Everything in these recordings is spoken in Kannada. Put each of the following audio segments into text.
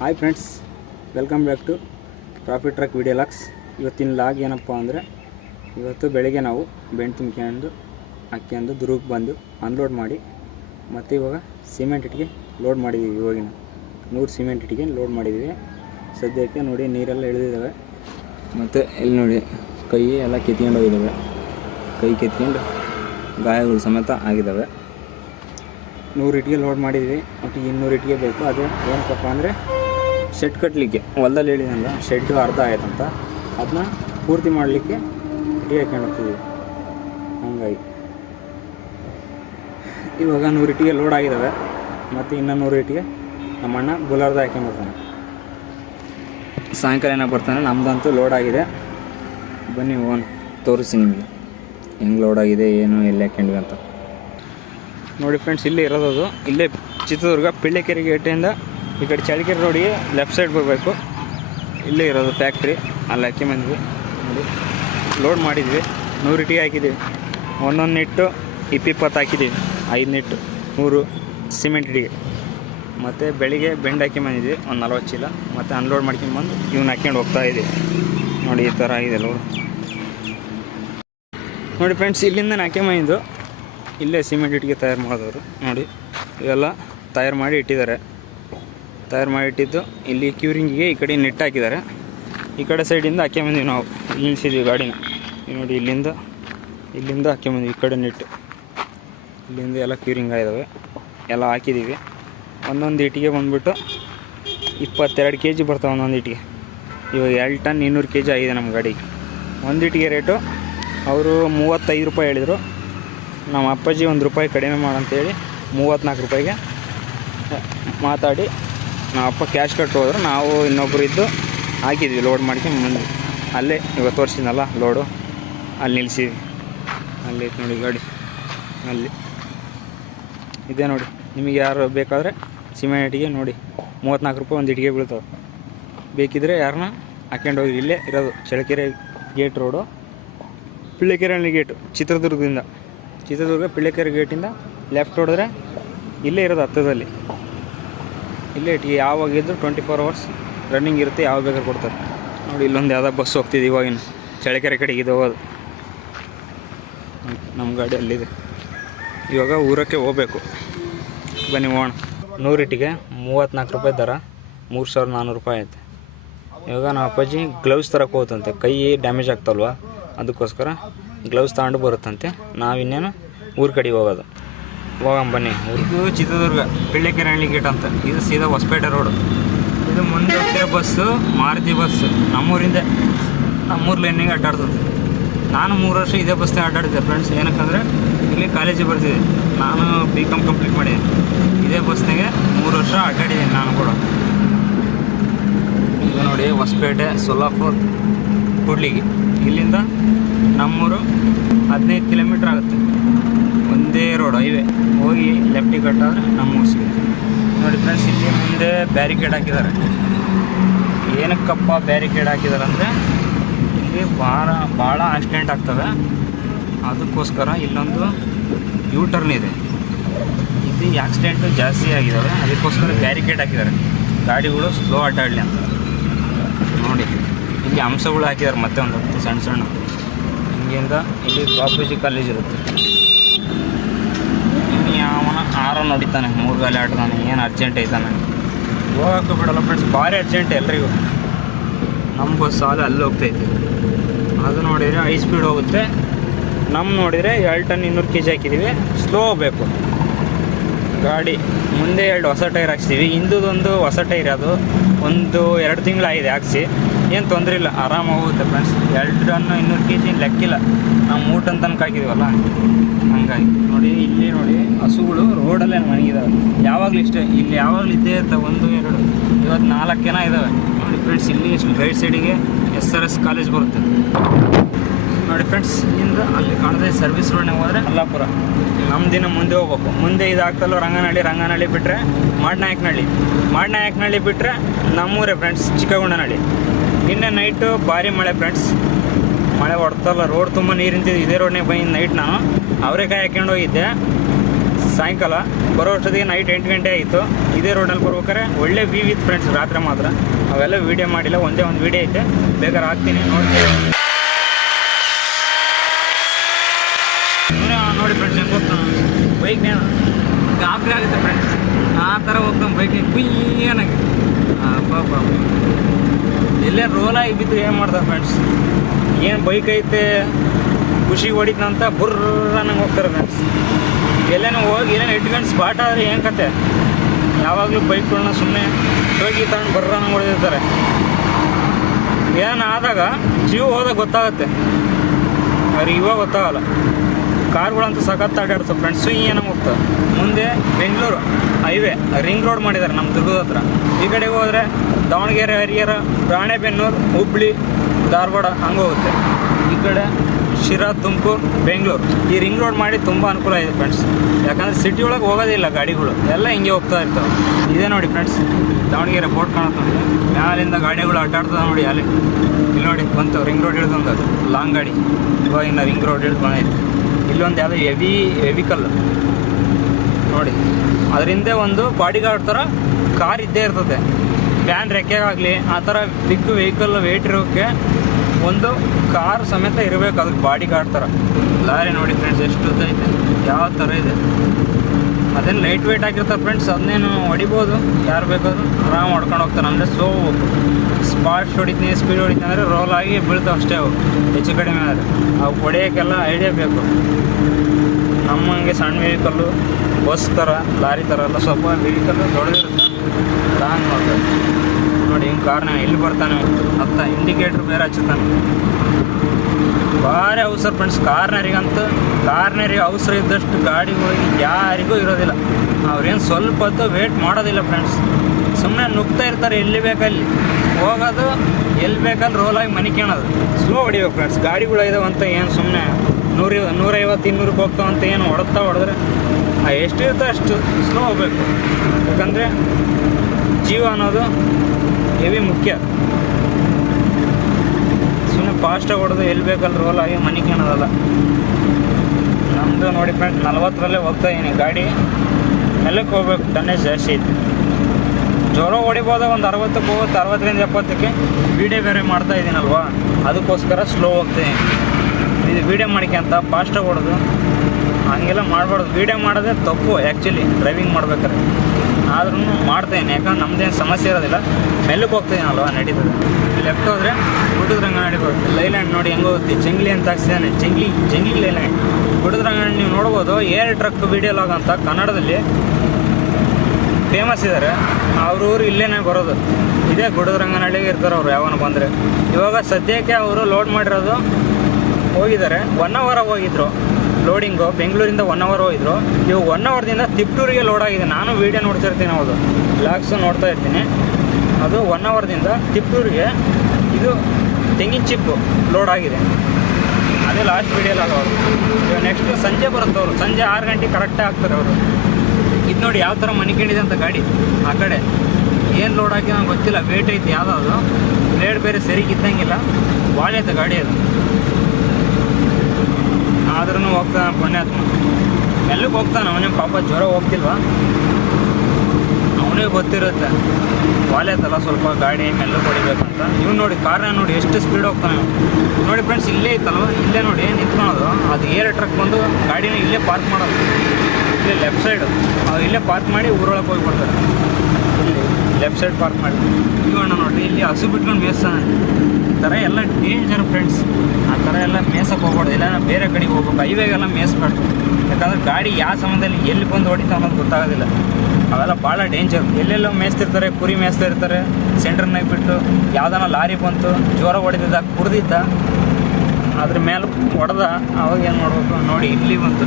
Hi friends, welcome back to profit truck video logs. ಇವತ್ತಿನ ಲಾಗ್ ಏನಪ್ಪ ಅಂದರೆ, ಇವತ್ತು ಬೆಳಿಗ್ಗೆ ನಾವು ಬೆಂಡ್ ತುಂಬ್ಕೊಂಡು ಹಾಕ್ಕೊಂಡು ದುರ್ಗಕ್ಕೆ ಬಂದು ಅನ್ಲೋಡ್ ಮಾಡಿ ಮತ್ತು ಇವಾಗ ಸಿಮೆಂಟ್ ಇಟ್ಟಿಗೆ ಲೋಡ್ ಮಾಡಿದ್ದೀವಿ. ಇವಾಗಿನ 100 ಸಿಮೆಂಟ್ ಇಟ್ಟಿಗೆ ಲೋಡ್ ಮಾಡಿದ್ದೀವಿ. ಸದ್ಯಕ್ಕೆ ನೋಡಿ ನೀರೆಲ್ಲ ಇಳಿದಿದ್ದಾವೆ ಮತ್ತು ಇಲ್ಲಿ ನೋಡಿ ಕೈ ಎಲ್ಲ ಕೆತ್ಕೊಂಡು ಹೋಗಿದ್ದಾವೆ. ಕೈ ಕೆತ್ಕೊಂಡು ಗಾಯಗಳು ಸಮೇತ ಆಗಿದ್ದಾವೆ. 100 ಇಟ್ಟಿಗೆ ಲೋಡ್ ಮಾಡಿದ್ವಿ. ಮತ್ತು 200 ಇಟ್ಟಿಗೆ ಬೇಕು. ಅದೇ ಏನಕ್ಕಪ್ಪ ಅಂದರೆ ಶೆಡ್ ಕಟ್ಟಲಿಕ್ಕೆ ಹೊಲದಲ್ಲಿ ಹೇಳಿದಲ್ಲ, ಶೆಡ್ಡು ಅರ್ಧ ಆಯ್ತಂತ, ಅದನ್ನ ಪೂರ್ತಿ ಮಾಡಲಿಕ್ಕೆ ಇಟ್ಟಿಗೆ ಹಾಕೊಂಡು ಹೋಗ್ತಿದ್ದೀವಿ. ಹಂಗಾಗಿ ಇವಾಗ 100 ಇಟ್ಟಿಗೆ ಲೋಡ್ ಆಗಿದ್ದಾವೆ. ಮತ್ತು ಇನ್ನೂ 100 ಇಟ್ಟಿಗೆ ನಮ್ಮ ಅಣ್ಣ ಬುಲಾರ್ದ ಹಾಕ್ಕೊಂಡ್ಬರ್ತಾನೆ. ಸಾಯಂಕಾಲ ಏನೋ ಬರ್ತಾನೆ. ನಮ್ಮದಂತೂ ಲೋಡ್ ಆಗಿದೆ. ಬನ್ನಿ ಓನ್ ತೋರಿಸಿ ನಿಮಗೆ ಹೆಂಗೆ ಲೋಡ್ ಆಗಿದೆ, ಏನು ಎಲ್ಲಿ ಹಾಕ್ಕೊಂಡ್ವಿ ಅಂತ ನೋಡಿ ಫ್ರೆಂಡ್ಸ್. ಇಲ್ಲೇ ಇರೋದು, ಇಲ್ಲೇ ಚಿತ್ರದುರ್ಗ ಪಿಳ್ಳೆಕೆರೆ ಗೇಟಿಂದ ಈ ಕಡೆ ಚಳ್ಳಕೆರೆ ರೋಡಿಗೆ ಲೆಫ್ಟ್ ಸೈಡ್ ಬರಬೇಕು. ಇಲ್ಲೇ ಇರೋದು ಫ್ಯಾಕ್ಟ್ರಿ. ಅಲ್ಲಿ ಹಾಕಿ ಬಂದ್ವಿ. ನೋಡಿ ಲೋಡ್ ಮಾಡಿದ್ವಿ. 100 ಇಟ್ಟಿಗೆ ಹಾಕಿದ್ದೀವಿ. ಒಂದೊಂದು ನಿಟ್ಟು 20 ಹಾಕಿದ್ದೀವಿ. 5 ನಿಟ್ಟು 100 ಸಿಮೆಂಟ್ ಇಟ್ಟಿಗೆ. ಮತ್ತು ಬೆಳಿಗ್ಗೆ ಬೆಂಡ್ ಹಾಕಿ ಬಂದಿದ್ವಿ ಒಂದು 40 ಚೀಲ. ಮತ್ತು ಅನ್ಲೋಡ್ ಮಾಡ್ಕೊಂಡ್ಬಂದು ಇವ್ನ ಹಾಕ್ಕೊಂಡು ಹೋಗ್ತಾ ಇದ್ದೀವಿ. ನೋಡಿ ಈ ಥರ ಆಗಿದೆ ಲೋಡ್. ನೋಡಿ ಫ್ರೆಂಡ್ಸ್, ಇಲ್ಲಿಂದ ಹಾಕ್ಕೊಂಬಂದಿದ್ದು ಇಲ್ಲೇ ಸಿಮೆಂಟ್ ಇಟ್ಟಿಗೆ ತಯಾರು ಮಾಡೋದವರು. ನೋಡಿ ಇವೆಲ್ಲ ತಯಾರು ಮಾಡಿ ಇಟ್ಟಿದ್ದಾರೆ. ತಯಾರು ಮಾಡಿ ಇಟ್ಟಿದ್ದು ಇಲ್ಲಿ ಕ್ಯೂರಿಂಗಿಗೆ ಈ ಕಡೆ ನೆಟ್ ಹಾಕಿದ್ದಾರೆ. ಈ ಕಡೆ ಸೈಡಿಂದ ಹಾಕ್ಕೊಂಬಂದಿವಿ ನಾವು. ಇಲ್ಲಿ ನಿಲ್ಸಿದ್ವಿ ಗಾಡಿನ. ನೋಡಿ ಇಲ್ಲಿಂದ ಹಾಕ್ಕೊಂಬಂದಿವಿ. ಈ ಕಡೆ ನೆಟ್ ಇಲ್ಲಿಂದ ಎಲ್ಲ ಕ್ಯೂರಿಂಗ್ ಆಗಿದ್ದಾವೆ. ಎಲ್ಲ ಹಾಕಿದ್ದೀವಿ. ಒಂದೊಂದು ಇಟ್ಟಿಗೆ ಬಂದುಬಿಟ್ಟು 22 kg ಬರ್ತಾವೆ ಒಂದೊಂದು ಇಟ್ಟಿಗೆ. ಇವಾಗ 2 ಟನ್ 200 kg ಆಗಿದೆ ನಮ್ಮ ಗಾಡಿಗೆ. ಒಂದು ಇಟ್ಟಿಗೆ ರೇಟು ಅವರು 35 ರೂಪಾಯಿ ಹೇಳಿದರು. ನಮ್ಮ ಅಪ್ಪಾಜಿ 1 ರೂಪಾಯಿ ಕಡಿಮೆ ಮಾಡಂತೇಳಿ 34 ರೂಪಾಯಿಗೆ ಮಾತಾಡಿ ನಮ್ಮ ಅಪ್ಪ ಕ್ಯಾಶ್ ಕಟ್ಟು ಹೋದ್ರು. ನಾವು ಇನ್ನೊಬ್ಬರು ಇದ್ದು ಹಾಕಿದ್ವಿ, ಲೋಡ್ ಮಾಡ್ಕೊಂಡು ಬಂದ್ವಿ. ಅಲ್ಲೇ ಇವಾಗ ತೋರಿಸಿದ್ನಲ್ಲ ಲೋಡು, ಅಲ್ಲಿ ನಿಲ್ಲಿಸಿದ್ವಿ. ಅಲ್ಲಿ ಐತೆ ನೋಡಿ ಗಾಡಿ, ಅಲ್ಲಿ ಇದೆ ನೋಡಿ. ನಿಮಗೆ ಯಾರು ಬೇಕಾದರೆ ಸಿಮೆಂಟಿಗೆ ನೋಡಿ 34 ರೂಪಾಯಿ ಒಂದು ಇಟ್ಟಿಗೆ ಬೀಳ್ತಾವೆ. ಬೇಕಿದ್ದರೆ ಯಾರನ್ನ ಹಾಕ್ಕೊಂಡು ಹೋಗಿ. ಇಲ್ಲೇ ಇರೋದು Challakere gate road, Pillekere gate. Chitradurga Pillekere ಗೇಟಿಂದ ಲೆಫ್ಟ್ ಹೊಡೆದ್ರೆ ಇಲ್ಲೇ ಇರೋದು ಹತ್ತದಲ್ಲಿ. ಇಲ್ಲೇ ಇಟ್ಟಿಗೆ ಯಾವಾಗಿದ್ದರೂ 24 hours ರನ್ನಿಂಗ್ ಇರುತ್ತೆ. ಯಾವ ಬೇಕಾದ್ರೂ ಕೊಡ್ತಾರೆ. ನೋಡಿ ಇಲ್ಲೊಂದು ಯಾವುದೋ ಬಸ್ ಹೋಗ್ತಿದೆ ಇವಾಗಿನ ಚಳ್ಳಕೆರೆ ಕಡೆಗೆ. ಇದು ಹೋಗೋದು ನಮ್ಮ ಗಾಡಿ ಅಲ್ಲಿದೆ. ಇವಾಗ ಊರಕ್ಕೆ ಹೋಗ್ಬೇಕು. ಬನ್ನಿ ಹೋಗೋಣ. 100 ಇಟ್ಟಿಗೆ 34 ರೂಪಾಯಿ ದರ, 3400 ರೂಪಾಯಿ ಐತೆ. ಇವಾಗ ನಮ್ಮ ಅಪ್ಪಾಜಿ ಗ್ಲೌಸ್ ತರಕ್ಕೆ ಹೋಗುತ್ತಂತೆ. ಕೈ ಡ್ಯಾಮೇಜ್ ಆಗ್ತಲ್ವ, ಅದಕ್ಕೋಸ್ಕರ ಗ್ಲೌಸ್ ತಗೊಂಡು ಬರುತ್ತಂತೆ. ನಾವಿನ್ನೇನು ಊರ ಕಡೆಗೆ ಹೋಗೋದು. ಹೋಗೋಣ ಬನ್ನಿ. ಇದು ಚಿತ್ರದುರ್ಗ ಪಿಳ್ಳೆಕೆರೆ ಗೇಟ್ ಅಂತ. ಇದು ಸೀದಾ ಹೊಸಪೇಟೆ ರೋಡು. ಇದು ಮುಂದೆ ಹೋಗ್ತಿರೋ ಬಸ್ಸು ಮಾರುತಿ ಬಸ್ಸು. ನಮ್ಮೂರು ಲೈನಿಗೆ ಅಡ್ಡಾಡ್ತದೆ. ನಾನು 3 ವರ್ಷ ಇದೇ ಬಸ್ನಾಗ ಅಡ್ಡಾಡಿದ್ದೆ ಫ್ರೆಂಡ್ಸ್. ಏನಕ್ಕಂದರೆ ಇಲ್ಲಿ ಕಾಲೇಜಿಗೆ ಬರ್ತಿದ್ದೆ. ನಾನು BCom ಕಂಪ್ಲೀಟ್ ಮಾಡಿದ್ದೀನಿ. ಇದೇ ಬಸ್ನಾಗೆ 3 ವರ್ಷ ಅಡ್ಡಾಡಿದ್ದೀನಿ ನಾನು ಕೂಡ. ಇದು ನೋಡಿ ಹೊಸಪೇಟೆ, ಸೊಲ್ಲಾಪುರ, ಕೂಡ್ಲಿಗಿ. ಇಲ್ಲಿಂದ ನಮ್ಮೂರು 15 ಕಿಲೋಮೀಟ್ರ್ ಆಗುತ್ತೆ. ಒಂದೇ ರೋಡ್ ಹೈವೇ. ಹೋಗಿ ಲೆಫ್ಟಿಗೆ ಕಟ್ಟಾದರೆ ನಮ್ಮೂರು ಸಿಗುತ್ತೆ. ನೋಡಿ ಫ್ರೆಂಡ್ಸ್, ಇಲ್ಲಿ ಮುಂದೆ ಬ್ಯಾರಿಕೇಡ್ ಹಾಕಿದ್ದಾರೆ. ಏನಕ್ಕಪ್ಪ ಬ್ಯಾರಿಕೇಡ್ ಹಾಕಿದ್ದಾರೆ ಅಂದರೆ, ಇಲ್ಲಿ ಭಾಳ ಆಕ್ಸಿಡೆಂಟ್ ಆಗ್ತವೆ. ಅದಕ್ಕೋಸ್ಕರ ಇಲ್ಲೊಂದು U-ಟರ್ನ್ ಇದೆ. ಇಲ್ಲಿ ಆಕ್ಸಿಡೆಂಟು ಜಾಸ್ತಿ ಆಗಿದ್ದಾವೆ. ಅದಕ್ಕೋಸ್ಕರ ಬ್ಯಾರಿಕೇಡ್ ಹಾಕಿದ್ದಾರೆ, ಗಾಡಿಗಳು ಸ್ಲೋ ಅಡ್ಡಾಡಲಿ ಅಂತ. ನೋಡಿ ಇಲ್ಲಿ ಅಂಶಗಳು ಹಾಕಿದ್ದಾರೆ. ಮತ್ತೆ ಒಂದು 10 ಸಣ್ಣ ಹಿಂಗೆಯಿಂದ ಇಲ್ಲಿ ಬಾಪೂಜಿ ಕಾಲೇಜ್ ಇರುತ್ತೆ. ಇನ್ನು ಯಾವನ ಆರನ್ನು ಹೊಡಿತಾನೆ, 3 ಗಾಲಿ ಆಡ್ತಾನೆ. ಏನು ಅರ್ಜೆಂಟ್ ಐತಾನೆ, ಹೋಗೋಕ್ಕೂ ಬಿಡೋಲ್ಲ ಫ್ರೆಂಡ್ಸ್. ಭಾರಿ ಅರ್ಜೆಂಟ್ ಎಲ್ರಿಗೂ. ನಮ್ಮ ಬಸ್ ಸಾಲ ಅಲ್ಲಿ ಹೋಗ್ತೈತೆ. ಅದು ನೋಡಿದರೆ ಹೈ ಸ್ಪೀಡ್ ಹೋಗುತ್ತೆ. ನಮ್ಮ ನೋಡಿದರೆ 2 ಟನ್ 200 kg ಹಾಕಿದ್ದೀವಿ. ಸ್ಲೋ ಹೋಗಬೇಕು ಗಾಡಿ. ಮುಂದೆ 2 ಹೊಸ ಟೈರ್ ಹಾಕ್ಸಿದ್ದೀವಿ. ಹಿಂದೊಂದು ಹೊಸ ಟೈರ್, ಅದು 1-2 ತಿಂಗಳಾಗಿದೆ ಹಾಕ್ಸಿ. ಏನು ತೊಂದರೆ ಇಲ್ಲ, ಆರಾಮಾಗಿ ಹೋಗುತ್ತೆ ಫ್ರೆಂಡ್ಸ್. 2 ton 200 kg ಲೆಕ್ಕಿಲ್ಲ. ನಾವು 3 ಟನ್ ತನಕ ಹಾಕಿದ್ದೀವಲ್ಲ, ಹಂಗಾಗಿ ನೋಡಿ. ಇಲ್ಲಿ ನೋಡಿ ಹಸುಗಳು ರೋಡಲ್ಲೇ ಮನೆಗಿದ್ದಾವೆ. ಯಾವಾಗಲೂ ಇಷ್ಟೇ, ಇಲ್ಲಿ ಯಾವಾಗಲೂ ಇದ್ದೇ ಇರ್ತವೆ. 1, 2, ಇವತ್ತು 4 ಜನ ಇದ್ದಾವೆ ನೋಡಿ ಫ್ರೆಂಡ್ಸ್. ಇಲ್ಲಿ ರೈಟ್ ಸೈಡಿಗೆ SRS ಕಾಲೇಜ್ ಬರುತ್ತೆ ನೋಡಿ ಫ್ರೆಂಡ್ಸ್. ಇಲ್ಲಿಂದ ಅಲ್ಲಿ ಕಾಣದೆ ಸರ್ವಿಸ್ ರೋಡ್ನಾಗ ಹೋದರೆ ಅಲ್ಲಾಪುರ. ನಮ್ಮ ದಿನ ಮುಂದೆ ಹೋಗ್ಬೇಕು. ಮುಂದೆ ಇದಾಗ್ತಲ್ಲೋ ರಂಗನಹಳ್ಳಿ ಬಿಟ್ಟರೆ ಮಾಡನಾಯಕನಹಳ್ಳಿ ಬಿಟ್ಟರೆ ನಮ್ಮೂರೇ ಫ್ರೆಂಡ್ಸ್, ಚಿಕ್ಕಗೊಂಡನಹಳ್ಳಿ. ನಿನ್ನೆ ನೈಟು ಭಾರಿ ಮಳೆ ಫ್ರೆಂಡ್ಸ್. ಮಳೆ ಹೊಡ್ತಲ್ಲ, ರೋಡ್ ತುಂಬ ನೀರಿಂತಿದ್ದು. ಇದೇ ರೋಡ್ನಾಗ ಬಂದು ನೈಟ್ ನಾನು ಅವರೇಕಾಯಿ ಹಾಕ್ಕೊಂಡು ಹೋಗಿದ್ದೆ. ಸಾಯಂಕಾಲ ಬರೋ ಅಷ್ಟೊತ್ತಿಗೆ ನೈಟ್ 8 ಗಂಟೆ ಆಯಿತು. ಇದೇ ರೋಡಲ್ಲಿ ಬರ್ಬೇಕಾರೆ ಒಳ್ಳೆ ವ್ಯೂ ಇತ್ತು ಫ್ರೆಂಡ್ಸ್. ರಾತ್ರಿ ಮಾತ್ರ ಅವೆಲ್ಲ ವೀಡಿಯೋ ಮಾಡಿಲ್ಲ, ಒಂದೇ ಒಂದು ವೀಡಿಯೋ ಐತೆ, ಬೇಕಾದ್ರೆ ಹಾಕ್ತೀನಿ ನೋಡ್ತೀನಿ. ನೋಡಿ ಫ್ರೆಂಡ್ಸ್ ಹೆಂಗೆ ಹೋಗ್ತಾನೆ ಬೈಕ್ನೇ ಗಾಬರಿ ಆಗುತ್ತೆ ಫ್ರೆಂಡ್ಸ್. ಆ ಥರ ಹೋಗ್ತಾನೆ ಬೈಕ್ಗೆ ಕುಯ್ಯನಾಗಿ. ಅಬ್ಬಬ್ಬ ಎಲ್ಲೇ ರೋಲಾಗಿ ಬಿದ್ದರೆ ಏನು ಮಾಡ್ತಾರೆ ಫ್ರೆಂಡ್ಸ್. ಏನು ಬೈಕ್ ಐತೆ ಖುಷಿ ಹೊಡಿತಂತ ಬುರ್ರಂಗೆ ಹೋಗ್ತಾರೆ ಫ್ರೆಂಡ್ಸ್. ಎಲ್ಲೇನೋ ಹೋಗಿ ಏನೇನು ಇಟ್ಕೊಂಡು ಸ್ಪಾಟ್ ಆದರೆ ಏನು ಕತೆ. ಯಾವಾಗಲೂ ಬೈಕ್ಗಳನ್ನ ಸುಮ್ಮನೆ ಹೋಗಿ ತಗೊಂಡು ಬರ್ರಂಗೆ ಹೊಡೆದಿರ್ತಾರೆ. ಏನಾದಾಗ ಜೀವ ಹೋದಾಗ ಗೊತ್ತಾಗುತ್ತೆ, ಅವ್ರಿಗೆ ಇವಾಗ ಗೊತ್ತಾಗಲ್ಲ. ಕಾರ್ಗಳಂತೂ ಸಖತ್ ಅಡ್ಡಾಡ್ತವೆ ಫ್ರೆಂಡ್ಸ್. ಏನೋ ಹೋಗ್ತವೆ. ಮುಂದೆ ಬೆಂಗಳೂರು ಹೈವೇ ರಿಂಗ್ ರೋಡ್ ಮಾಡಿದ್ದಾರೆ ನಮ್ಮ ದುರ್ಗದ ಹತ್ರ. ಈ ಕಡೆಗೆ ಹೋದರೆ ದಾವಣಗೆರೆ, ಹರಿಹರ, ರಾಣೆಬೆನ್ನೂರು, ಹುಬ್ಳಿ, ಧಾರವಾಡ ಹಂಗೆ ಹೋಗುತ್ತೆ. ಈ ಕಡೆ ಶಿರಾ, ತುಮಕೂರು, ಬೆಂಗಳೂರು. ಈ ರಿಂಗ್ ರೋಡ್ ಮಾಡಿ ತುಂಬ ಅನುಕೂಲ ಇದೆ ಫ್ರೆಂಡ್ಸ್. ಯಾಕಂದರೆ ಸಿಟಿ ಒಳಗೆ ಹೋಗೋದಿಲ್ಲ ಗಾಡಿಗಳು, ಎಲ್ಲ ಹಿಂಗೆ ಹೋಗ್ತಾ ಇರ್ತವೆ. ಇದೇ ನೋಡಿ ಫ್ರೆಂಡ್ಸ್ ದಾವಣಗೆರೆ ಬೋರ್ಡ್ ಕಾಣುತ್ತೆ ನೋಡಿ. ಮ್ಯಾಲಿಂದ ಗಾಡಿಗಳು ಅಡ್ಡಾಡ್ತದೆ ನೋಡಿ. ಅಲ್ಲಿ ಇಲ್ಲಿ ನೋಡಿ ಬಂತು ರಿಂಗ್ ರೋಡ್ ಹಿಡ್ದು ಲಾಂಗ್ ಗಾಡಿ. ಇವಾಗ ಇನ್ನು ರಿಂಗ್ ರೋಡ್ ಹಿಡ್ದು ಬಂದೈತೆ. ಇಲ್ಲೊಂದು ಯಾವುದೋ ವೆಹಿಕಲ್ ನೋಡಿ, ಅದರಿಂದ ಒಂದು ಬಾಡಿ ಗಾರ್ಡ್ ಥರ ಕಾರ್ ಇದ್ದೇ ಇರ್ತದೆ. ಫ್ಯಾನ್ ರೆಕ್ಕೆಗಾಗಲಿ ಆ ಥರ ಬಿಗ್ ವೆಹಿಕಲ್ ವೆಯ್ಟ್ ಇರೋಕ್ಕೆ ಒಂದು ಕಾರ್ ಸಮೇತ ಇರಬೇಕು, ಅದಕ್ಕೆ ಬಾಡಿ ಗಾರ್ಡ್ ಥರ. ಲಾರಿ ನೋಡಿ ಫ್ರೆಂಡ್ಸ್ ಎಷ್ಟು ಉದ್ದ ಐತೆ, ಯಾವ ಥರ ಇದೆ. ಅದೇನು ಲೈಟ್ ವೆಯ್ಟ್ ಆಗಿರ್ತಾರೆ ಫ್ರೆಂಡ್ಸ್, ಅದನ್ನೇನು ಹೊಡಿಬೋದು, ಯಾರು ಬೇಕಾದ್ರೂ ಆರಾಮ್ ಹೊಡ್ಕೊಂಡು ಹೋಗ್ತಾರೆ. ಅಂದರೆ ಸ್ಲೋ ಸ್ಪಾಟ್ ಹೊಡಿತೀನಿ, ಸ್ಪೀಡ್ ಹೊಡಿತೀನಿ ಅಂದರೆ ರೋಲ್ ಆಗಿ ಬೀಳ್ತಾವೆ ಅಷ್ಟೇ. ಅವು ಹೆಚ್ಚು ಕಡಿಮೆ ಆದರೆ ಅವು ಹೊಡೆಯೋಕ್ಕೆಲ್ಲ ಐಡಿಯಾ ಬೇಕು. ನಮ್ಮಂಗೆ ಸಣ್ಣ ವೆಹಿಕಲ್ಲು, ಬಸ್ ಥರ, ಲಾರಿ ಥರ ಎಲ್ಲ ಸ್ವಲ್ಪ ವೆಹಿಕಲ್ಲು ದೊಡ್ಡದಿರುತ್ತೆ, ಲಾಂಗ್ ಮಾಡ್ತಾರೆ ನೋಡಿ. ಹಿಂಗೆ ಕಾರ್ನ ಎಲ್ಲಿ ಬರ್ತಾನೆ ಅತ್ತ ಇಂಡಿಕೇಟ್ರ್ ಬೇರೆ ಹಚ್ಚುತ್ತಾನೆ. ಭಾರಿ ಅವಸರ ಫ್ರೆಂಡ್ಸ್ ಕಾರ್ನರಿಗೆ ಅವಸರ ಇದ್ದಷ್ಟು ಗಾಡಿಗಳಿಗೆ ಯಾರಿಗೂ ಇರೋದಿಲ್ಲ. ಅವ್ರೇನು ಸ್ವಲ್ಪ ಹೊತ್ತು ವೇಟ್ ಮಾಡೋದಿಲ್ಲ ಫ್ರೆಂಡ್ಸ್. ಸುಮ್ಮನೆ ನುಗ್ತಾ ಇರ್ತಾರೆ, ಎಲ್ಲಿ ಬೇಕಲ್ಲಿ ಹೋಗೋದು, ಎಲ್ಲಿ ಬೇಕಲ್ಲಿ ರೋಲಾಗಿ ಮನೆ ಕೇಳೋದು. ಸ್ಲೋ ಹೊಡಿಬೇಕು ಫ್ರೆಂಡ್ಸ್. ಗಾಡಿಗಳು ಇದಾವಂತ ಏನು ಸುಮ್ಮನೆ 150, 200ಕ್ಕೆ ಹೋಗ್ತಾವಂತ ಏನು ಹೊಡೆದ್ರೆ ಎಷ್ಟಿರುತ್ತೆ ಅಷ್ಟು ಸ್ಲೋ ಹೋಗ್ಬೇಕು. ಯಾಕಂದರೆ ಜೀವ ಅನ್ನೋದು ಹೆವಿ ಮುಖ್ಯ. ಸುಮ್ಮನೆ ಫಾಸ್ಟಾಗಿ ಹೊಡೆದು ಎಲ್ಲಿ ಬೇಕಲ್ಲಿ ರೋಲ್ ಆಗಿ ಮನೆ ಕಾಣೋದಲ್ಲ. ನಮ್ಮದು ನೋಡಿ ಫ್ರೆಂಡ್ಸ್ 40ರಲ್ಲೇ ಹೋಗ್ತಾ ಇದೀನಿ. ಗಾಡಿ ಮೆಲ್ಲಕ್ಕೆ ಹೋಗ್ಬೇಕು, ಟನ್ನೇಜ್ ಜಾಸ್ತಿ ಐತೆ. ಜೋರ ಹೊಡಿಬೋದ ಒಂದು 60ಕ್ಕೆ ಹೋಗುತ್ತೆ, 60ರಿಂದ 70ಕ್ಕೆ. ವೀಡಿಯೋ ಬೇರೆ ಮಾಡ್ತಾ ಇದ್ದೀನಲ್ವಾ, ಅದಕ್ಕೋಸ್ಕರ ಸ್ಲೋ ಹೋಗ್ತೀನಿ. ಇದು ವೀಡಿಯೋ ಮಾಡಿಕೆಂತ ಫಾಸ್ಟಾಗಿ ಹೊಡೆದು ಹಂಗೆಲ್ಲ ಮಾಡಬಾರ್ದು. ವೀಡಿಯೋ ಮಾಡೋದೇ ತಪ್ಪು ಆ್ಯಕ್ಚುಲಿ ಡ್ರೈವಿಂಗ್ ಮಾಡ್ಬೇಕಾದ್ರೆ. ಆದ್ರೂ ಮಾಡ್ತಾಯಿದ್ದೀನಿ, ಯಾಕಂದ್ರೆ ನಮ್ಮದೇನು ಸಮಸ್ಯೆ ಇರೋದಿಲ್ಲ. ಮೆಲ್ಲಕ್ಕೆ ಹೋಗ್ತಾಯಿದ್ದೀನಲ್ವ, ನಡೀತದೆ. ಲೆಫ್ಟ್ ಹೋದರೆ ಗುಡ್ಡದ್ರಂಗ ನಡಿಬೋದು. ಲೈಲ್ಯಾಂಡ್ ನೋಡಿ ಹೆಂಗೆ ಹೋಗುತ್ತೆ, ಜಂಗ್ಲಿ ಅಂತ ಹಾಕ್ಸಿದ್ದಾನೆ, ಜಂಗ್ಲಿ ಲೈಲ್ಯಾಂಡ್. ಗುಡ್ಡದ್ರಂಗ ನೀವು ನೋಡ್ಬೋದು. ಏರ್ ಟ್ರಕ್ ವಿಡಿಯೋ ಲಾಗ್ ಅಂತ ಕನ್ನಡದಲ್ಲಿ ಫೇಮಸ್ ಇದ್ದಾರೆ. ಅವ್ರ ಊರು ಇಲ್ಲೇನೇ ಬರೋದು, ಇದೇ ಗುಡ್ಡದ್ರಂಗನಹಳ್ಳಿಗೆ ಇರ್ತಾರೆ ಅವ್ರು ಯಾವನ ಬಂದರೆ. ಇವಾಗ ಸದ್ಯಕ್ಕೆ ಅವರು ಲೋಡ್ ಮಾಡಿರೋದು ಹೋಗಿದ್ದಾರೆ. 1 ಅವರ್ ಹೋಗಿದ್ರು ಲೋಡಿಂಗು, ಬೆಂಗಳೂರಿಂದ 1 ಅವರ್ ಹೋಗಿದ್ರು. ಇವಾಗ 1 ಅವರ್ದಿಂದ ತಿಪ್ಟೂರಿಗೆ ಲೋಡ್ ಆಗಿದೆ. ನಾನು ವೀಡಿಯೋ ನೋಡ್ತಿರ್ತೀನಿ, ಹೌದು ಬ್ಲಾಗ್ಸು ನೋಡ್ತಾ ಇರ್ತೀನಿ. ಅದು 1 ಅವರ್ದಿಂದ ತಿಪ್ಟೂರಿಗೆ ಇದು ತೆಂಗಿನ ಚಿಪ್ಪು ಲೋಡ್ ಆಗಿದೆ. ಅದೇ ಲಾಸ್ಟ್ ವೀಡಿಯೋಲಾಗ ಅವರು. ಇವಾಗ ನೆಕ್ಸ್ಟ್ ಸಂಜೆ ಬರುತ್ತೆ, ಅವರು ಸಂಜೆ 6 ಗಂಟೆಗೆ ಕರೆಕ್ಟಾಗಿ ಆಗ್ತಾರೆ ಅವರು. ಇದು ನೋಡಿ ಯಾವ ಥರ ಮನಿಕೊಂಡಿದೆ ಅಂತ ಗಾಡಿ. ಆ ಕಡೆ ಏನು ಲೋಡ್ ಹಾಕಿ ನಂಗೆ ಗೊತ್ತಿಲ್ಲ, ವೇಟ್ ಐತಿ ಯಾವುದಾದ್ರು, ಬ್ಲೇಡ್ ಬೇರೆ ಸರಿಗಿದ್ದಂಗಿಲ್ಲ, ಭಾಳ ಐತೆ ಗಾಡಿ ಅದು. ಆದ್ರೂ ಹೋಗ್ತಾನೆ ಪುಣ್ಯಾತ್ಮ, ಮೆಲ್ಲಕ್ಕೆ ಹೋಗ್ತಾನೆ. ಅವನೇ ಪಾಪ ಜ್ವರ ಹೋಗ್ತಿಲ್ವ, ಅವನಿಗೆ ಗೊತ್ತಿರುತ್ತೆ. ವಾಲೇತಲ್ಲ ಸ್ವಲ್ಪ ಗಾಡಿ ಮೆಲ್ಲಕ್ಕೆ ಹೊಡಿಬೇಕಂತ. ಇವ್ನು ನೋಡಿ ಕಾರ್ನ ನೋಡಿ ಎಷ್ಟು ಸ್ಪೀಡ್ ಹೋಗ್ತಾನೆ ನೋಡಿ ಫ್ರೆಂಡ್ಸ್. ಇಲ್ಲೇ ಇತ್ತಲ್ವ, ಇಲ್ಲೇ ನೋಡಿ ನಿಂತ್ಕೊಳೋದು. ಅದು ಏರ್ ಟ್ರಕ್ ಬಂದು ಗಾಡಿನ ಇಲ್ಲೇ ಪಾರ್ಕ್ ಮಾಡೋದು, ಇಲ್ಲೇ ಲೆಫ್ಟ್ ಸೈಡು. ಅವ್ರು ಇಲ್ಲೇ ಪಾರ್ಕ್ ಮಾಡಿ ಊರೊಳಗೆ ಹೋಗಿಬಿಡ್ತಾರೆ. ಇಲ್ಲಿ ಲೆಫ್ಟ್ ಸೈಡ್ ಪಾರ್ಕ್ ಮಾಡಿ ಇವಣ್ಣ ನೋಡಿರಿ, ಇಲ್ಲಿ ಹಸು ಬಿಟ್ಕೊಂಡು ಮೇಯಿಸ್ತಾನೆ. ಈ ಥರ ಎಲ್ಲ ಡೇಂಜರ್ ಫ್ರೆಂಡ್ಸ್. ಆ ಥರ ಎಲ್ಲ ಮೇಸಕ್ಕೆ ಹೋಗ್ಬಾರ್ದು, ಇಲ್ಲ ಬೇರೆ ಕಡೆಗೆ ಹೋಗ್ಬೇಕು. ಹೈವೇಗೆಲ್ಲ ಮೇಯಿಸ್ಬಾರ್ದು, ಯಾಕಂದ್ರೆ ಗಾಡಿ ಯಾವ ಸಮಯದಲ್ಲಿ ಎಲ್ಲಿ ಬಂದು ಹೊಡಿತಾ ಅನ್ನೋದು ಗೊತ್ತಾಗೋದಿಲ್ಲ. ಅವೆಲ್ಲ ಭಾಳ ಡೇಂಜರ್. ಎಲ್ಲೆಲ್ಲೋ ಮೇಯಿಸ್ತಿರ್ತಾರೆ, ಕುರಿ ಮೇಯಿಸ್ತಾ ಇರ್ತಾರೆ ಸೆಂಟ್ರನ್ನಾಗ ಬಿಟ್ಟು. ಯಾವ್ದಾನ ಲಾರಿ ಬಂತು, ಜೋರ ಹೊಡೆದಿದ್ದ, ಕುಡ್ದಿದ್ದ, ಅದ್ರ ಮೇಲೆ ಹೊಡೆದ, ಅವಾಗ ಏನು ಮಾಡ್ಬೇಕು ನೋಡಿ. ಇಲ್ಲಿ ಬಂತು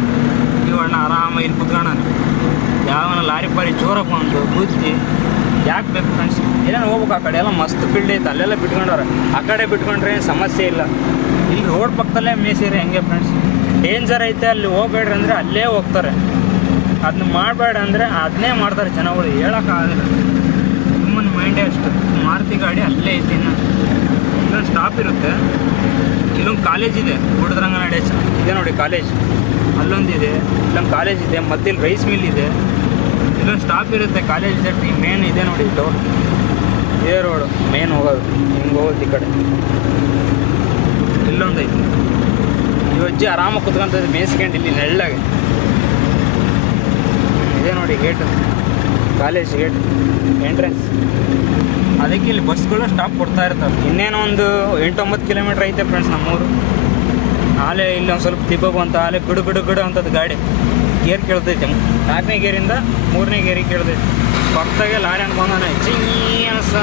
ಇವಣ್ಣ ಆರಾಮಾಗಿ ಇಲ್ಲಿ ಕುತ್ಕೋಣ. ಯಾವನ ಲಾರಿ ಪಾರಿ ಜೋರ ಬಂದು ಬುದ್ಧಿ ಯಾಕೆ ಬೇಕು ಫ್ರೆಂಡ್ಸ್. ಏನೇನು ಹೋಗ್ಬೇಕು, ಆ ಕಡೆ ಎಲ್ಲ ಮಸ್ತ್ ಫೀಲ್ಡ್ ಐತೆ, ಅಲ್ಲೆಲ್ಲ ಬಿಟ್ಕೊಂಡವ್ರೆ. ಆ ಕಡೆ ಬಿಟ್ಕೊಂಡ್ರೆ ಏನು ಸಮಸ್ಯೆ ಇಲ್ಲ. ಇಲ್ಲಿ ರೋಡ್ ಪಕ್ಕದಲ್ಲೇ ಮೇಸಿರಿ ಹೆಂಗೆ ಫ್ರೆಂಡ್ಸ್. ಡೇಂಜರ್ ಐತೆ, ಅಲ್ಲಿ ಹೋಗ್ಬೇಡ್ರಿ ಅಂದರೆ ಅಲ್ಲೇ ಹೋಗ್ತಾರೆ. ಅದನ್ನ ಮಾಡಬೇಡ ಅಂದರೆ ಅದನ್ನೇ ಮಾಡ್ತಾರೆ ಜನಗಳು. ಹೇಳೋಕ್ಕಾಗಲ್ಲ, ಸುಮ್ಮನೆ ಮೈಂಡೇ ಅಷ್ಟು. ಮಾರುತಿ ಗಾಡಿ ಅಲ್ಲೇ ಐತಿ. ಇಲ್ಲೊಂದು ಸ್ಟಾಪ್ ಇರುತ್ತೆ, ಇಲ್ಲೊಂದು ಕಾಲೇಜ್ ಇದೆ ಗುಡ್ಡದ್ರಂಗನಹಳ್ಳಿ ಇದೆ ನೋಡಿ ಕಾಲೇಜ್. ಅಲ್ಲೊಂದಿದೆ, ಇಲ್ಲೊಂದು ಕಾಲೇಜ್ ಇದೆ, ಮತ್ತಿಲ್ಲಿ ರೈಸ್ ಮಿಲ್ ಇದೆ. ಇಲ್ಲೊಂದು ಸ್ಟಾಪ್ ಇರುತ್ತೆ ಕಾಲೇಜ್ ಜಟ್ ಮೇನ್ ಇದೆ ನೋಡಿ ಟೋಲ್ ಇದೇ ರೋಡು ಮೇನ್ ಹೋಗೋದು ಹಿಂಗೆ ಹೋಗೋದು ಈ ಕಡೆ. ಇಲ್ಲೊಂದು ಐತಿ ಈ ಅಜ್ಜಿ ಆರಾಮಾಗಿ ಕುತ್ಕೊಂತದ್ದು ಮೇಯಿಸ್ಕೊಂಡು ಇಲ್ಲಿ ನೆಳ್ಳಾಗೆ. ಇದೇ ನೋಡಿ ಗೇಟ್, ಕಾಲೇಜ್ ಗೇಟ್ ಎಂಟ್ರೆನ್ಸ್. ಅದಕ್ಕೆ ಇಲ್ಲಿ ಬಸ್ಗಳು ಸ್ಟಾಪ್ ಕೊಡ್ತಾ ಇರ್ತವೆ. ಇನ್ನೇನೋ ಒಂದು 8-9 ಕಿಲೋಮೀಟ್ರ್ ಐತೆ ಫ್ರೆಂಡ್ಸ್ ನಮ್ಮೂರು. ಆಲೆ ಇಲ್ಲಿ ಒಂದು ಸ್ವಲ್ಪ ತಿಬ್ಬ ಬಂತ, ಆಲೆ ಬಿಡು ಬಿಡು ಬಿಡು ಅಂತದ್ದು ಗಾಡಿ ಗೇರ್ ಕೇಳ್ತೈತೆ. 4ನೇ ಗೇರಿಂದ 3ನೇ ಗೇರಿಗೆ ಕೇಳ್ತೈತೆ. ಪಕ್ಕದಾಗೆ ಲಾರಿ ಅನ್ಕೊಂಡಾನೆ ಚಿಂಗಿ ಅನ್ಸ.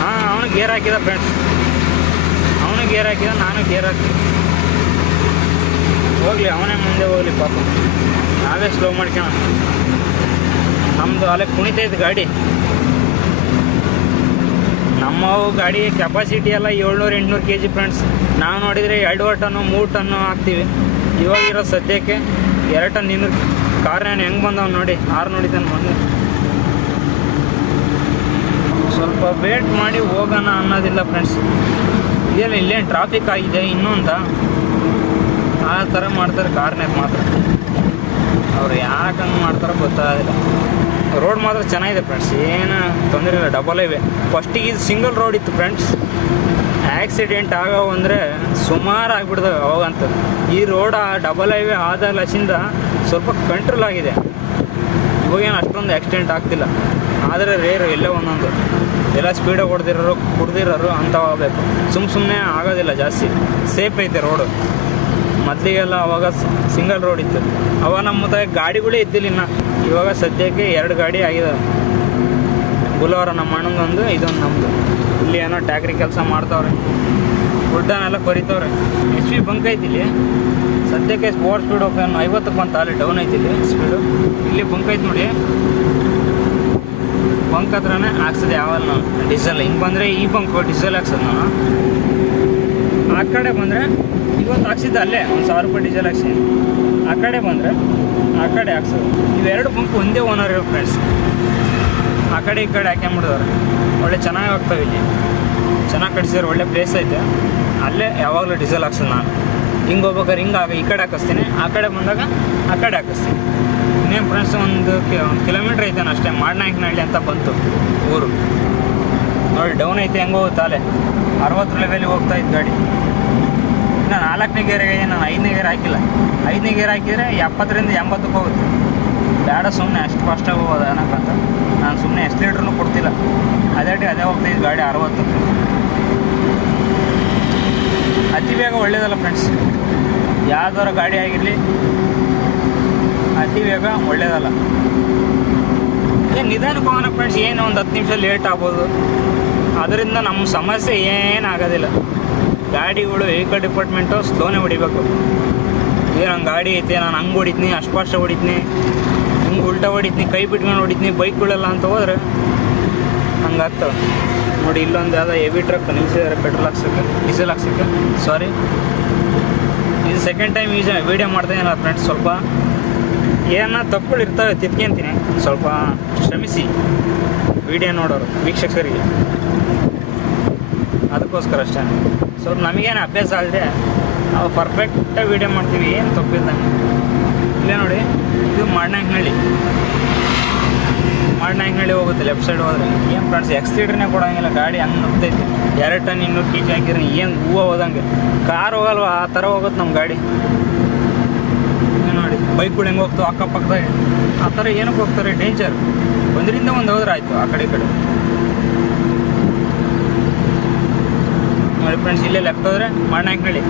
ಹಾಂ, ಅವನು ಗೇರ್ ಹಾಕಿದ ಫ್ರೆಂಡ್ಸ್, ಅವನು ಗೇರ್ ಹಾಕಿದ, ನಾನು ಗೇರ್ ಹಾಕ್ತೀನಿ. ಹೋಗಲಿ, ಅವನೇ ಮುಂದೆ ಹೋಗಲಿ ಪಾಪ, ನಾವೇ ಸ್ಲೋ ಮಾಡ್ಕೋಣ. ನಮ್ಮದು ಅಲ್ಲೇ ಕುಣಿತೈತೆ ಗಾಡಿ. ನಮ್ಮವು ಗಾಡಿ ಕೆಪಾಸಿಟಿ ಎಲ್ಲ 700-800 kg ಫ್ರೆಂಡ್ಸ್. ನಾವು ನೋಡಿದರೆ 2 ಟನ್ನು 3 ಟನ್ನು ಹಾಕ್ತೀವಿ. ಇವಾಗಿರೋ ಸದ್ಯಕ್ಕೆ 2 ಟನ್ 200. ಕಾರ್ನೇನು ಹೆಂಗೆ ಬಂದವ್ ನೋಡಿ, 6 ನೋಡಿದ್ದಾನೆ ಮೊನ್ನೆ. ಸ್ವಲ್ಪ ವೇಟ್ ಮಾಡಿ ಹೋಗೋಣ ಅನ್ನೋದಿಲ್ಲ ಫ್ರೆಂಡ್ಸ್. ಇಲ್ಲೇನು ಟ್ರಾಫಿಕ್ ಆಗಿದೆ ಇನ್ನೂ ಅಂತ ಆ ಥರ ಮಾಡ್ತಾರೆ ಕಾರ್ನ್ಯಾಗ ಮಾತ್ರ. ಅವ್ರು ಯಾಕೆ ಹಂಗೆ ಮಾಡ್ತಾರೋ ಗೊತ್ತಾಗಿಲ್ಲ. ರೋಡ್ ಮಾತ್ರ ಚೆನ್ನಾಗಿದೆ ಫ್ರೆಂಡ್ಸ್, ಏನು ತೊಂದರೆ ಇಲ್ಲ. Double highway. ಫಸ್ಟಿಗೆ ಇದು ಸಿಂಗಲ್ ರೋಡ್ ಇತ್ತು ಫ್ರೆಂಡ್ಸ್. ಆ್ಯಕ್ಸಿಡೆಂಟ್ ಆಗವು ಅಂದರೆ ಸುಮಾರು ಆಗಿಬಿಡ್ತವೆ ಅವಾಗಂತ. ಈ ರೋಡ್ ಡಬಲ್ ಹೈವೇ ಆದ ಲಕ್ಷಿಂದ ಸ್ವಲ್ಪ ಕಂಟ್ರೋಲ್ ಆಗಿದೆ. ಇವಾಗೇನು ಅಷ್ಟೊಂದು ಆಕ್ಸಿಡೆಂಟ್ ಆಗ್ತಿಲ್ಲ, ಆದರೆ ರೇರು ಎಲ್ಲೇ ಒಂದೊಂದು. ಎಲ್ಲ ಸ್ಪೀಡಾಗಿ ಕುಡ್ದಿರೋರು ಅಂಥವಾಗಬೇಕು. ಸುಮ್ಮನೆ ಆಗೋದಿಲ್ಲ ಜಾಸ್ತಿ. ಸೇಫ್ ಐತೆ ರೋಡು. ಮೊದಲಿಗೆಲ್ಲ ಅವಾಗ ಸಿಂಗಲ್ ರೋಡ್ ಇತ್ತು. ಅವಾಗ ನಮ್ಮ ತಾಯಿ ಗಾಡಿಗಳೇ ಇದ್ದಿಲ್ಲ. ಇನ್ನು ಇವಾಗ ಸದ್ಯಕ್ಕೆ 2 ಗಾಡಿ ಆಗಿದೆ. ಬುಲೋರ ನಮ್ಮ ಅಣ್ಣಂದೊಂದು, ಇದೊಂದು ನಮ್ಮದು. ಇಲ್ಲಿ ಏನೋ ಟ್ಯಾಕ್ರಿ ಕೆಲಸ ಮಾಡ್ತಾವ್ರೆ, ಗುಡ್ಡನೆಲ್ಲ ಕೊರಿತವ್ರೆ. HP ಬಂಕ್ ಐತಿ ಇಲ್ಲಿ ಸದ್ಯಕ್ಕೆ. ಸ್ಪೋರ್ಟ್ ಸ್ಪೀಡ್ ಹೋಗಿ 50ಕ್ಕೆ ಬಂತ, ಅಲ್ಲಿ ಡೌನ್ ಐತಿ ಇಲ್ಲಿ ಸ್ಪೀಡು. ಇಲ್ಲಿ ಬಂಕ್ ಐತಿ ನೋಡಿ, ಬಂಕ್ ಹತ್ರನೇ ಹಾಕ್ಸೋದು ಯಾವಲ್ಲ ನಾನು ಡೀಸೆಲ್. ಹಿಂಗೆ ಬಂದರೆ ಈ ಬಂಕ್ ಡೀಸೆಲ್ ಹಾಕ್ಸೋದು ನಾನು. ಆ ಕಡೆ ಬಂದರೆ ಇವತ್ತು ಹಾಕ್ಸಿದ್ದು ಅಲ್ಲೇ 1000 ರೂಪಾಯಿ ಡೀಸೆಲ್ ಹಾಕ್ಸಿ. ಆ ಕಡೆ ಬಂದರೆ ಆ ಕಡೆ ಹಾಕ್ಸೋದು. ಇವೆರಡು ಬಂಕ್ ಒಂದೇ ಓನರ್ ಇರೋ ಫ್ರೆಂಡ್ಸ್. ಆ ಕಡೆ ಈ ಕಡೆ ಹಾಕ್ಕೊಂಬಿಡಿದವ್ರೆ. ಒಳ್ಳೆ ಚೆನ್ನಾಗಿ ಹೋಗ್ತಾವೆ ಇಲ್ಲಿ, ಚೆನ್ನಾಗಿ ಕಟ್ಸಿದ್ರೆ ಒಳ್ಳೆ ಪ್ಲೇಸ್ ಐತೆ. ಅಲ್ಲೇ ಯಾವಾಗಲೂ ಡೀಸೆಲ್ ಹಾಕ್ಸೋದು ನಾನು. ಹಿಂಗೆ ಹೋಗ್ಬೇಕಾದ್ರೆ ಹಿಂಗೆ ಈ ಕಡೆ ಹಾಕಿಸ್ತೀನಿ, ಆ ಕಡೆ ಬಂದಾಗ ಆ ಕಡೆ ಹಾಕಿಸ್ತೀನಿ. ಇನ್ನೇನು ಫ್ರೆಂಡ್ಸ್, ಒಂದು ಕಿಲೋಮೀಟ್ರ್ ಐತೆ ಅಷ್ಟೇ. ಮಾಡ್ನಾಯಕನಹಳ್ಳಿ ಅಂತ ಬಂತು ಊರು ನೋಡಿ. ಡೌನ್ ಐತೆ, ಹೆಂಗೆ ಹೋಗುತ್ತೆ ಅಲ್ಲೇ 60 ಲೆವೆಲಿಗೆ ಹೋಗ್ತಾ ಇತ್ತು ಗಾಡಿ. ನಾನು 4ನೇ ಗೇರಿಗೆ ನಾನು 5ನೇ ಗೇರ್ ಹಾಕಿಲ್ಲ. 5ನೇ ಗೇರ್ ಹಾಕಿದರೆ 70ರಿಂದ 80ಕ್ಕೆ ಹೋಗುತ್ತೆ. ಬೇಡ ಸುಮ್ಮನೆ ಅಷ್ಟು ಫಾಸ್ಟಾಗಿ ಹೋಗೋದು ಅನ್ನೋಕ್ಕಂತ ನಾನು ಸುಮ್ಮನೆ ಎಕ್ಸ್ಲೇಟ್ರೂ ಕೊಡ್ತಿಲ್ಲ. ಅದೇ ಹೋಗ್ತಾಯಿದ್ದು ಗಾಡಿ 60. ಅತಿ ಬೇಗ ಒಳ್ಳೇದಲ್ಲ ಫ್ರೆಂಡ್ಸ್. ಯಾವ್ದಾರ ಗಾಡಿ ಆಗಿರಲಿ, ಅತಿ ಬೇಗ ಒಳ್ಳೇದಲ್ಲ. ಏನು ನಿಧಾನಕ್ಕೆ ಹೋಗೋಣ ಫ್ರೆಂಡ್ಸ್. ಏನು ಒಂದು 10 ನಿಮಿಷ ಲೇಟ್ ಆಗ್ಬೋದು. ಅದರಿಂದ ನಮ್ಮ ಸಮಸ್ಯೆ ಏನಾಗೋದಿಲ್ಲ. ಗಾಡಿಗಳು ವೆಹಿಕಲ್ ಡಿಪಾರ್ಟ್ಮೆಂಟು ಸ್ಲೋನೇ ಹೊಡಿಬೇಕು. ಏನು ಹಂಗೆ ಗಾಡಿ ಐತೆ, ನಾನು ಹಂಗೆ ಹೊಡಿತೀನಿ, ಅಷ್ಟು ಫಾಸ್ಟ್ ಹೊಡಿತೀನಿ, ಹಿಂಗೆ ಉಲ್ಟಾ ಹೊಡಿತೀನಿ, ಕೈ ಬಿಟ್ಕೊಂಡು ಹೊಡಿತೀನಿ ಬೈಕ್ಗಳೆಲ್ಲ ಅಂತ ಹೋದ್ರೆ ಹಂಗಾಗ್ತವೆ ನೋಡಿ. ಇಲ್ಲೊಂದು ಯಾವುದೋ ಹೆವಿ ಟ್ರಕ್ ನಿಲ್ಲಿಸಿದ್ದಾರೆ ಪೆಟ್ರೋಲ್ ಹಾಕ್ಸೋಕ್ಕೆ, ಡೀಸೆಲ್ ಹಾಕ್ಸೋಕ್ಕೆ. ಸಾರಿ, ಇದು ಸೆಕೆಂಡ್ ಟೈಮ್ ವೀಡಿಯೋ ಮಾಡ್ತಾಯಿಲ್ಲ ಫ್ರೆಂಡ್ಸ್. ಸ್ವಲ್ಪ ಏನೋ ತಪ್ಪುಗಳು ಇರ್ತವೆ, ತಿದ್ಕೊಂತೀನಿ. ಸ್ವಲ್ಪ ಶ್ರಮಿಸಿ ವೀಡಿಯೋ ನೋಡೋರು ವೀಕ್ಷಕರಿಗೆ, ಅದಕ್ಕೋಸ್ಕರ ಅಷ್ಟೇ. ಸ್ವಲ್ಪ ನಮಗೇನು ಅಭ್ಯಾಸ ಆದರೆ ನಾವು ಪರ್ಫೆಕ್ಟಾಗಿ ವೀಡಿಯೋ ಮಾಡ್ತೀವಿ, ಏನು ತಪ್ಪಿದ್ದಂಗೆ. ಇಲ್ಲೇ ನೋಡಿ, ಇದು ಮಾಡ್ನಾಯಕನಹಳ್ಳಿ ಹೋಗುತ್ತೆ ಲೆಫ್ಟ್ ಸೈಡ್ ಹೋದರೆ. ಏನು ಫ್ರೆಂಡ್ಸ್, ಎಕ್ಸ್ಲೀಟ್ರನ್ನೇ ಕೊಡೋಂಗಿಲ್ಲ ಗಾಡಿ. ಹಂಗೆ ನುಗ್ತೈತಿ. 2 ಟನ್ 200 kg ಹಾಕಿದ್ರೆ ಏನು ಹೂವು ಹೋದಂಗೆ. ಕಾರ್ ಹೋಗಲ್ವ ಆ ಥರ ಹೋಗುತ್ತೆ ನಮ್ಮ ಗಾಡಿ. ನೋಡಿ ಬೈಕ್ಗಳು ಹೆಂಗೆ ಹೋಗ್ತಾವೆ ಅಕ್ಕಪಕ್ಕದಾಗ, ಆ ಥರ ಏನಕ್ಕೆ ಹೋಗ್ತಾರೆ, ಡೇಂಜರ್. ಒಂದರಿಂದ ಒಂದು ಹೋದ್ರೆ ಆಯಿತು ಆ ಕಡೆ ಈ ಕಡೆ. ನೋಡಿ ಫ್ರೆಂಡ್ಸ್, ಇಲ್ಲೇ ಲೆಫ್ಟ್ ಹೋದರೆ ಮಾಡ್ನಾಯಕನಹಳ್ಳಿ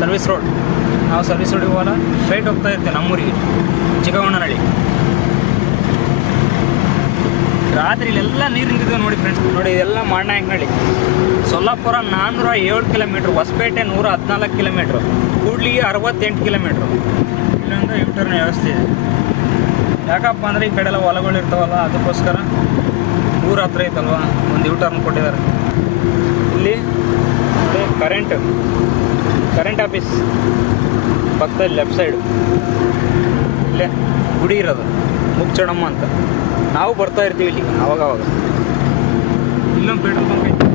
ಸರ್ವಿಸ್ ರೋಡ್. ನಾವು ಸರ್ವಿಸ್ ರೋಡಿಗೆ ಹೋಗೋಲ್ಲ, ಸ್ಟ್ರೈಟ್ ಹೋಗ್ತಾ ಇರ್ತೀವಿ ನಮ್ಮೂರಿಗೆ, ಚಿಕ್ಕಗೌಡನಹಳ್ಳಿ. ರಾತ್ರಿ ಇಲ್ಲೆಲ್ಲ ನೀರು ನಿಂತಿದೆ ನೋಡಿ ಫ್ರೆಂಡ್ಸ್. ನೋಡಿ ಇದೆಲ್ಲ Madnayakanahalli. Solapur 407 kilometre, Hospet 114 kilometre, Kudligi 68 kilometre. ಇಲ್ಲೊಂದು ಯೂಟರ್ನ್ ವ್ಯವಸ್ಥೆ ಇದೆ. ಯಾಕಪ್ಪ ಅಂದರೆ ಈ ಕಡೆ ಎಲ್ಲ ಹೊಲಗಳು ಇರ್ತಾವಲ್ಲ, ಅದಕ್ಕೋಸ್ಕರ ಊರ ಹತ್ರ ಐತಲ್ವ ಒಂದು ಯೂಟರ್ನ್ ಕೊಟ್ಟಿದ್ದಾರೆ. ಇಲ್ಲಿ ನೋಡಿ ಕರೆಂಟ್ ಆಫೀಸ್ ಪಕ್ಕದಲ್ಲಿ ಲೆಫ್ಟ್ ಸೈಡು ಇಲ್ಲೇ ಗುಡಿ ಇರೋದು, ಮುಗ್ಚಡಮ್ಮ ಅಂತ. ನಾವು ಬರ್ತಾ ಇರ್ತೀವಿ ಇಲ್ಲಿ ಅವಾಗವಾಗ. ಇಲ್ಲೊಂದು ಪೆಟ್ರೋಲ್ ಬಂಕ್ ಐತಿ.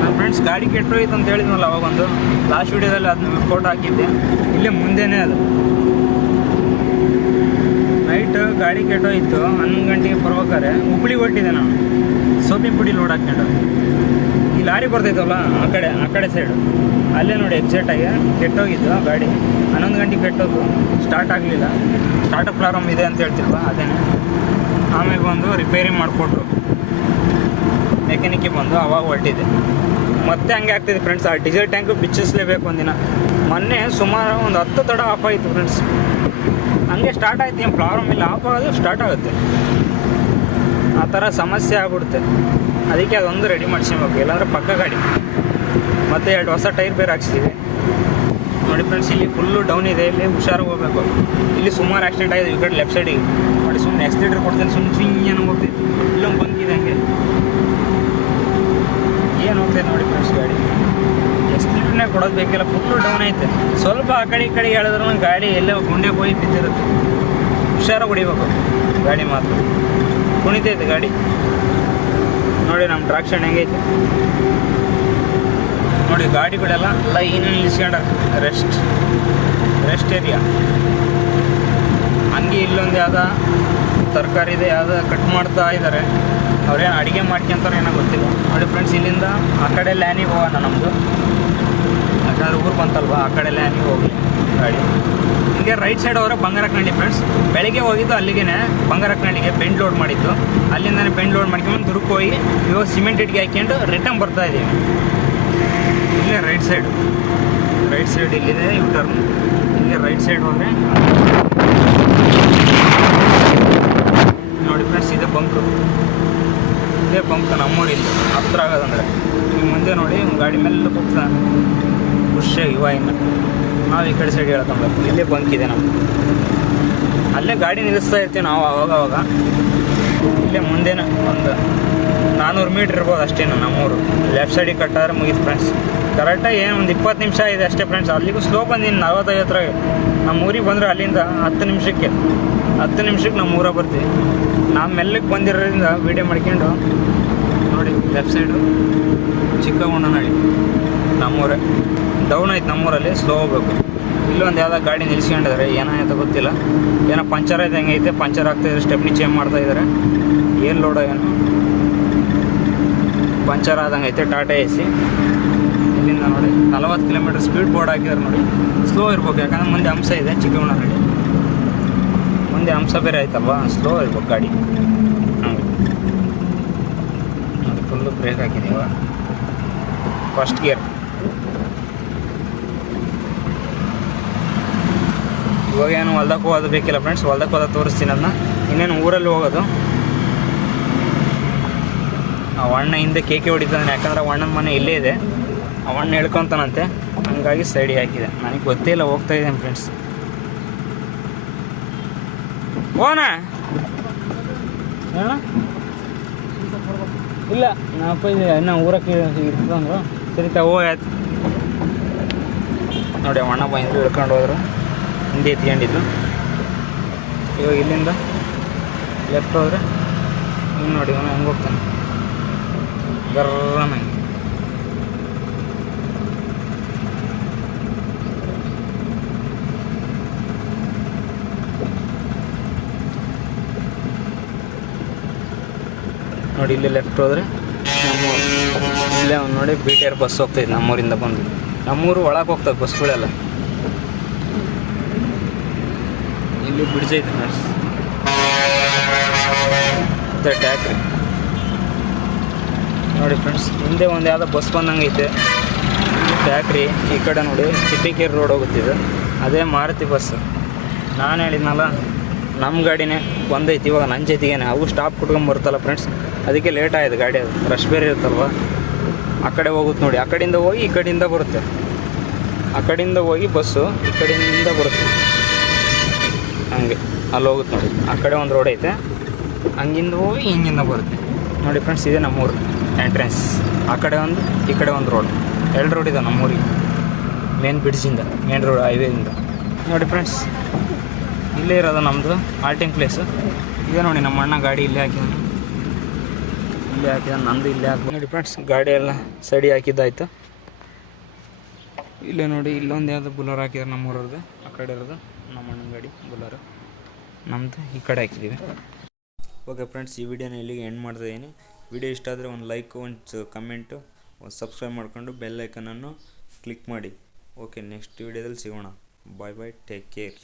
ನನ್ನ ಫ್ರೆಂಡ್ಸ್ ಗಾಡಿ ಕೆಟ್ಟೋಯ್ತು ಅಂತ ಹೇಳಿದ್ನಲ್ಲ ಅವಾಗೊಂದು ಲಾಸ್ಟ್ ವೀಡಿಯೋದಲ್ಲಿ ಅದನ್ನ ಫೋಟೋ ಹಾಕಿದ್ದೆ. ಇಲ್ಲೇ ಮುಂದೆನೇ ಅದು ನೈಟ್ ಗಾಡಿ ಕೆಟ್ಟೋಯ್ತು. 11 ಗಂಟೆಗೆ ಬರ್ಬೇಕಾದ್ರೆ ಹುಬ್ಳಿ ಹೊಟ್ಟಿದೆ ನಾನು ಸೋಪಿನ ಪುಡಿ ಲೋಡ್ ಹಾಕ್ಕೊಂಡು. ಈ ಲಾರಿ ಬರ್ತೈತಲ್ಲ ಆ ಕಡೆ ಸೈಡು ಅಲ್ಲೇ ನೋಡಿ ಎಕ್ಸಾಕ್ಟಾಗಿ ಕೆಟ್ಟೋಗಿದ್ದು ಗಾಡಿ. 11 ಗಂಟೆಗೆ ಕೆಟ್ಟೋದು, ಸ್ಟಾರ್ಟ್ ಆಗಲಿಲ್ಲ. ಸ್ಟಾರ್ಟಪ್ ಪ್ರಾಬ್ಲಮ್ ಇದೆ ಅಂತ ಹೇಳ್ತಿಲ್ವ ಅದೇನೆ. ಆಮೇಲೆ ಬಂದು ರಿಪೇರಿ ಮಾಡಿಕೊಟ್ರು, ಮೆಕ್ಯಾನಿಕ್ಗೆ ಬಂದು ಅವಾಗ ಹೊರಟಿದೆ. ಮತ್ತೆ ಹಂಗೆ ಆಗ್ತಿದೆ ಫ್ರೆಂಡ್ಸ್. ಆ ಡೀಸೆಲ್ ಟ್ಯಾಂಕು ಬಿಚ್ಚಿಸ್ಲೇಬೇಕು ಒಂದಿನ. ಮೊನ್ನೆ ಸುಮಾರು ಒಂದು 10 ತಡ ಆಫ್ ಆಯಿತು ಫ್ರೆಂಡ್ಸ್. ಹಂಗೆ ಸ್ಟಾರ್ಟ್ ಆಯ್ತು, ಏನು ಪ್ರಾಬ್ಲಮ್ ಇಲ್ಲ, ಆಫ್ ಆಗೋದು ಸ್ಟಾರ್ಟ್ ಆಗುತ್ತೆ. ಆ ಥರ ಸಮಸ್ಯೆ ಆಗ್ಬಿಡುತ್ತೆ. ಅದಕ್ಕೆ ಅದೊಂದು ರೆಡಿ ಮಾಡಿಸ್ಬೇಕು, ಇಲ್ಲಾಂದರೆ ಪಕ್ಕ ಗಾಡಿ. ಮತ್ತು 2 ಹೊಸ ಟೈರ್ ಬೇರೆ ಹಾಕ್ಸಿದ್ದೀವಿ ನೋಡಿ ಫ್ರೆಂಡ್ಸ್. ಇಲ್ಲಿ ಫುಲ್ಲು ಡೌನ್ ಇದೆ, ಇಲ್ಲಿ ಹುಷಾರಾಗಿ ಹೋಗ್ಬೇಕು. ಇಲ್ಲಿ ಸುಮಾರು ಆಕ್ಸಿಡೆಂಟ್ ಆಗಿದೆ ಈ ಕಡೆ ಲೆಫ್ಟ್ ಸೈಡಿಗೆ ನೋಡಿ. ಸುಮ್ಮನೆ ಎಕ್ಸಿಲೇಟರ್ ಕೊಡ್ತೇನೆ, ಸುಮ್ಮನೆ ಸ್ವಿಂಗೇನು ಹೋಗ್ತೈತೆ. ಇಲ್ಲೊಂದು ಬಂಕಿದೆ ಹಂಗೆ ಏನು ಹೋಗ್ತೈತೆ ನೋಡಿ ಫ್ರೆಂಡ್ಸ್ ಗಾಡಿ. ಎಕ್ಸಿಲೇಟರ್ನೇ ಕೊಡೋದು ಬೇಕಿಲ್ಲ, ಫುಲ್ಲು ಡೌನ್ ಐತೆ. ಸ್ವಲ್ಪ ಆ ಕಡೆ ಈ ಕಡೆ ಹೇಳಿದ್ರೂ ಗಾಡಿ ಎಲ್ಲೇ ಗುಂಡೆ ಹೋಗಿ ಬಿದ್ದಿರುತ್ತೆ. ಹುಷಾರಾಗಿ ಹೊಡಿಬೇಕು ಗಾಡಿ, ಮಾತ್ರ ಕುಣಿತೈತೆ ಗಾಡಿ ನೋಡಿ. ನಮ್ಮ ಟ್ರಾಕ್ಷನ್ ಹೆಂಗೈತೆ ನೋಡಿ. ಗಾಡಿಗಳೆಲ್ಲ ಲೈನ್ ನಿಲ್ಸ್ಕೊಂಡ ರೆಸ್ಟ್ ಏರಿಯಾ. ಹಂಗೆ ಇಲ್ಲೊಂದು ಯಾವುದೋ ತರಕಾರಿದೆ, ಯಾವುದೋ ಕಟ್ ಮಾಡ್ತಾ ಇದ್ದಾರೆ. ಅವ್ರೇನು ಅಡುಗೆ ಮಾಡ್ಕೊಂತಾರೆ ಏನೋ ಗೊತ್ತಿಲ್ಲ ನೋಡಿ ಫ್ರೆಂಡ್ಸ್. ಇಲ್ಲಿಂದ ಆ ಕಡೆ ಲ್ಯಾನಿಗೆ ಹೋಗೋಣ ನಮ್ಮದು, ಯಾಕಂದ್ರೆ ಊರು ಬಂತಲ್ವ, ಆ ಕಡೆ ಲ್ಯಾನಿಗೆ ಹೋಗಿ ಗಾಡಿ. ಹೀಗೆ ರೈಟ್ ಸೈಡ್ ಹೋದ್ರೆ ಬಂಗಾರಕನಹಳ್ಳಿ ಫ್ರೆಂಡ್ಸ್. ಬೆಳಗ್ಗೆ ಹೋಗಿದ್ದು ಅಲ್ಲಿಗೆ ಬಂಗಾರಕನಹಳ್ಳಿಗೆ ಬೆಂಡ್ ಲೋಡ್ ಮಾಡಿದ್ದು. ಅಲ್ಲಿಂದನೇ ಬೆಂಡ್ ಲೋಡ್ ಮಾಡ್ಕೊಂಡು ದುರ್ಗಕ್ಕೆ ಹೋಗಿ ಇವಾಗ ಸಿಮೆಂಟ್ ಇಟ್ಗೆ ಹಾಕ್ಕೊಂಡು ರಿಟರ್ನ್ ಬರ್ತಾ ಇದ್ದೀವಿ. ಇಲ್ಲೇ ರೈಟ್ ಸೈಡ್ ಇಲ್ಲಿದೆ ಯು ಟರ್ನ್. ಇಲ್ಲೇ ರೈಟ್ ಸೈಡ್ ಹೋದರೆ ನೋಡಿ ಫ್ರೆಂಡ್ಸ್, ಇದೇ ಬಂಕು ನಮ್ಮೂರಿಂದ ಹತ್ರ ಆಗೋದಂದರೆ. ಈಗ ಮುಂದೆ ನೋಡಿ ಗಾಡಿ ಮೇಲೆ ಹೋಗ್ತಾನೆ ಖುಷಿಯಾಗಿ. ಇನ್ನು ನಾವು ಈ ಕಡೆ ಸೈಡ್ ಹೇಳ್ಕೊಂಡ್ಬೇಕು. ಇಲ್ಲೇ ಬಂಕ್ ಇದೆ ನಮ್ದು, ಅಲ್ಲೇ ಗಾಡಿ ನಿಲ್ಲಿಸ್ತಾ ಇರ್ತೀವಿ ನಾವು ಅವಾಗ. ಇಲ್ಲೇ ಮುಂದೆನೇ ಒಂದು 400 ಮೀಟ್ರ್ ಇರ್ಬೋದು ಅಷ್ಟೇನು ನಮ್ಮೂರು. ಲೆಫ್ಟ್ ಸೈಡಿಗೆ ಕಟ್ಟಾದ್ರೆ ಮುಗಿತು ಫ್ರೆಂಡ್ಸ್. ಕರೆಕ್ಟಾಗಿ ಏನು ಒಂದು 20 ನಿಮಿಷ ಇದೆ ಅಷ್ಟೇ ಫ್ರೆಂಡ್ಸ್. ಅಲ್ಲಿಗೂ ಸ್ಲೋ ಬಂದೀನಿ 40-50 ನಮ್ಮ ಊರಿಗೆ ಬಂದರೆ ಅಲ್ಲಿಂದ 10 ನಿಮಿಷಕ್ಕೆ ನಮ್ಮ ಊರಾಗ ಬರ್ತೀವಿ. ನಾವು ಮೆಲ್ಲಕ್ಕೆ ಬಂದಿರೋದ್ರಿಂದ ವೀಡಿಯೋ ಮಾಡ್ಕೊಂಡು ನೋಡಿ. ಲೆಫ್ಟ್ ಸೈಡು ಚಿಕ್ಕಗೊಂಡನಹಳ್ಳಿ ನಮ್ಮೂರೇ. ಡೌನ್ ಆಯ್ತು ನಮ್ಮೂರಲ್ಲಿ, ಸ್ಲೋ ಹೋಗ್ಬೇಕು. ಇಲ್ಲೊಂದು ಯಾವುದೋ ಗಾಡಿ ನಿಲ್ಸ್ಕೊಂಡಿದ್ದಾರೆ, ಏನಾಯ್ತು ಗೊತ್ತಿಲ್ಲ. ಏನೋ ಪಂಚರ್ ಆಯ್ತು, ಹೆಂಗೈತೆ ಪಂಚರ್ ಆಗ್ತಾಯಿದ್ರೆ ಸ್ಟೆಪ್ನಿ ಚೇಂಜ್ ಮಾಡ್ತಾಯಿದ್ದಾರೆ. ಏನು ಲೋಡೋ ಏನು ಪಂಚರ್ ಆದಂಗೆ ಐತೆ. ಟಾಟಾ AC ಇಲ್ಲಿಂದ ನೋಡಿ 40 ಕಿಲೋಮೀಟರ್ ಸ್ಪೀಡ್ ಬೋರ್ಡ್ ಹಾಕಿದ್ದಾರೆ ನೋಡಿ. ಸ್ಲೋ ಇರ್ಬೇಕು, ಯಾಕಂದ್ರೆ ಮುಂದೆ ಅಂಶ ಇದೆ ಚಿಕ್ಕಗೊಂಡನಹಳ್ಳಿ, ಮುಂದೆ ಅಂಶ ಬೇರೆ ಆಯ್ತಲ್ವ, ಸ್ಲೋ ಇರ್ಬೇಕು ಗಾಡಿ. ಹಂಗೆ ನೋಡಿ ಫುಲ್ಲು ಬ್ರೇಕ್ ಹಾಕಿದ್ದೀವ. First gear. ಇವಾಗ ಏನು ಹೊಲ್ದಕ್ಕೆ ಹೋಗೋದು ಬೇಕಿಲ್ಲ ಫ್ರೆಂಡ್ಸ್. ಹೊಲ್ದಕ್ಕೆ ಹೋದ ತೋರಿಸ್ತೀನಿ ಅದನ್ನ. ಇನ್ನೇನು ಊರಲ್ಲಿ ಹೋಗೋದು. ಆ ಅಣ್ಣ ಹಿಂದೆ ಕೇಕೆ ಹೊಡಿತಾನೆ, ಯಾಕಂದ್ರೆ ಅಣ್ಣನ ಮನೆ ಇಲ್ಲೇ ಇದೆ. ಅಣ್ಣ ಹೇಳ್ಕೊತಾನಂತೆ, ಹಂಗಾಗಿ ಸೈಡಿಗೆ ಹಾಕಿದೆ. ನನಗೆ ಗೊತ್ತಿಲ್ಲ, ಹೋಗ್ತಾ ಇದ್ದೇನೆ ಫ್ರೆಂಡ್ಸ್. ಓನಾ ಇಲ್ಲ ನಾಪ್ಪ ಇದೆ ಇನ್ನೂ ಊರಕ್ಕೆ ಇರ್ತಂದ್ರು. ಸರಿ ಹೋಗಾಯ್ತು ನೋಡಿ. ಅಣ್ಣ ಬಂದು ಇಳ್ಕೊಂಡು ಹೋದ್ರು, ಹಿಂದೆ ಎತ್ಕೊಂಡಿದ್ದು. ಇವಾಗ ಇಲ್ಲಿಂದ ಲೆಫ್ಟ್ ಹೋದರೆ ಇನ್ನು ನೋಡಿ ಅವನು ಹೆಂಗೆ ಹೋಗ್ತಾನೆ ಗರ್ರನಾಗಿ. ನೋಡಿ ಇಲ್ಲಿ ಲೆಫ್ಟ್ ಹೋದರೆ ನಮ್ಮೂರು. ಇಲ್ಲೇ ಅವ್ನು ನೋಡಿ BTR ಬಸ್ ಹೋಗ್ತಾಯಿದ್ದು ನಮ್ಮೂರಿಂದ ಬಂದು. ನಮ್ಮೂರು ಒಳಗೆ ಹೋಗ್ತದೆ ಬಸ್ಗಳೆಲ್ಲ. ಇಲ್ಲಿ ಬ್ರಿಡ್ಜ್ ಐತೆ ಫ್ರೆಂಡ್ಸ್, ಮತ್ತು ಟ್ಯಾಕ್ರಿ ನೋಡಿ ಫ್ರೆಂಡ್ಸ್. ಹಿಂದೆ ಒಂದು ಯಾವುದೋ ಬಸ್ ಬಂದಂಗೆ ಐತೆ ಟ್ಯಾಕ್ರಿ. ಈ ಕಡೆ ನೋಡಿ ಚಿಟ್ಟಿಕೇರಿ ರೋಡ್ ಹೋಗುತ್ತಿದೆ, ಅದೇ ಮಾರುತಿ ಬಸ್. ನಾನು ಹೇಳಿದ್ನಲ್ಲ ನಮ್ಮ ಗಾಡಿನೇ ಬಂದೈತಿ ಇವಾಗ ನನ್ನ ಜೊತೆಗೇನೆ. ಅವು ಸ್ಟಾಪ್ ಕೊಟ್ಕೊಂಬರ್ತಲ್ಲ ಫ್ರೆಂಡ್ಸ್, ಅದಕ್ಕೆ ಲೇಟ್ ಆಯಿತು ಗಾಡಿ. ಅದು ರಶ್ ಬೇರೆ ಇರುತ್ತಲ್ವ. ಆ ಕಡೆ ಹೋಗುತ್ತೆ ನೋಡಿ, ಆ ಕಡೆಯಿಂದ ಹೋಗಿ ಈ ಕಡೆಯಿಂದ ಬರುತ್ತೆ. ಆ ಕಡೆಯಿಂದ ಹೋಗಿ ಬಸ್ಸು ಈ ಕಡೆಯಿಂದ ಬರುತ್ತೆ, ಹಂಗೆ ಅಲ್ಲಿ ಹೋಗುತ್ತೆ ನೋಡಿ. ಆ ಕಡೆ ಒಂದು ರೋಡ್ ಐತೆ, ಹಂಗಿಂದ ಹೋಗಿ ಹಿಂಗಿಂದ ಬರುತ್ತೆ ನೋಡಿ ಫ್ರೆಂಡ್ಸ್. ಇದೆ ನಮ್ಮೂರು ಎಂಟ್ರೆನ್ಸ್. ಆ ಕಡೆ ಒಂದು ಈ ಕಡೆ ಒಂದು ರೋಡ್, 2 ರೋಡ್ ಇದೆ ನಮ್ಮೂರಿಗೆ. ಮೇನ್ ಬ್ರಿಡ್ಜಿಂದ, ಮೇನ್ ರೋಡ್ ಹೈವೇಯಿಂದ ನೋಡಿ ಫ್ರೆಂಡ್ಸ್. ಇಲ್ಲೇ ಇರೋದು ನಮ್ಮದು ಆಲ್ಟಿಂಗ್ ಪ್ಲೇಸು. ಇದೆ ನೋಡಿ ನಮ್ಮ ಅಣ್ಣ ಗಾಡಿ ಇಲ್ಲೇ ಹಾಕಿದ್ದಾನೆ, ನಂದು ಇಲ್ಲೇ ಹಾಕಿ ನೋಡಿ ಫ್ರೆಂಡ್ಸ್. ಗಾಡಿ ಎಲ್ಲ ಸೈಡಿ ಹಾಕಿದ್ದಾಯ್ತು. ಇಲ್ಲೇ ನೋಡಿ ಇಲ್ಲೊಂದು ಯಾವುದೋ ಬುಲರ್ ಹಾಕಿದ್ದಾರೆ ನಮ್ಮೂರವ್ರದ್ದು. ಆ ಕಡೆ ಇರೋದು ನಮ್ಮ ಅಣ್ಣನ ಗಾಡಿ ಬುಲರ್. ನಮ್ಮದು ಈ ಕಡೆ ಹಾಕಿದ್ದೀವಿ. ಓಕೆ ಫ್ರೆಂಡ್ಸ್, ಈ ವಿಡಿಯೋನ ಇಲ್ಲಿಗೆ ಎಂಡ್ ಮಾಡ್ತಾಯಿದ್ದೀನಿ. ವಿಡಿಯೋ ಇಷ್ಟ ಆದರೆ ಒಂದು ಲೈಕ್, ಒಂದು ಕಮೆಂಟು, ಒಂದು ಸಬ್ಸ್ಕ್ರೈಬ್ ಮಾಡಿಕೊಂಡು ಬೆಲ್ ಐಕನನ್ನು ಕ್ಲಿಕ್ ಮಾಡಿ. ಓಕೆ, ನೆಕ್ಸ್ಟ್ ವಿಡಿಯೋದಲ್ಲಿ ಸಿಗೋಣ. ಬಾಯ್ ಬಾಯ್, ಟೇಕ್ ಕೇರ್.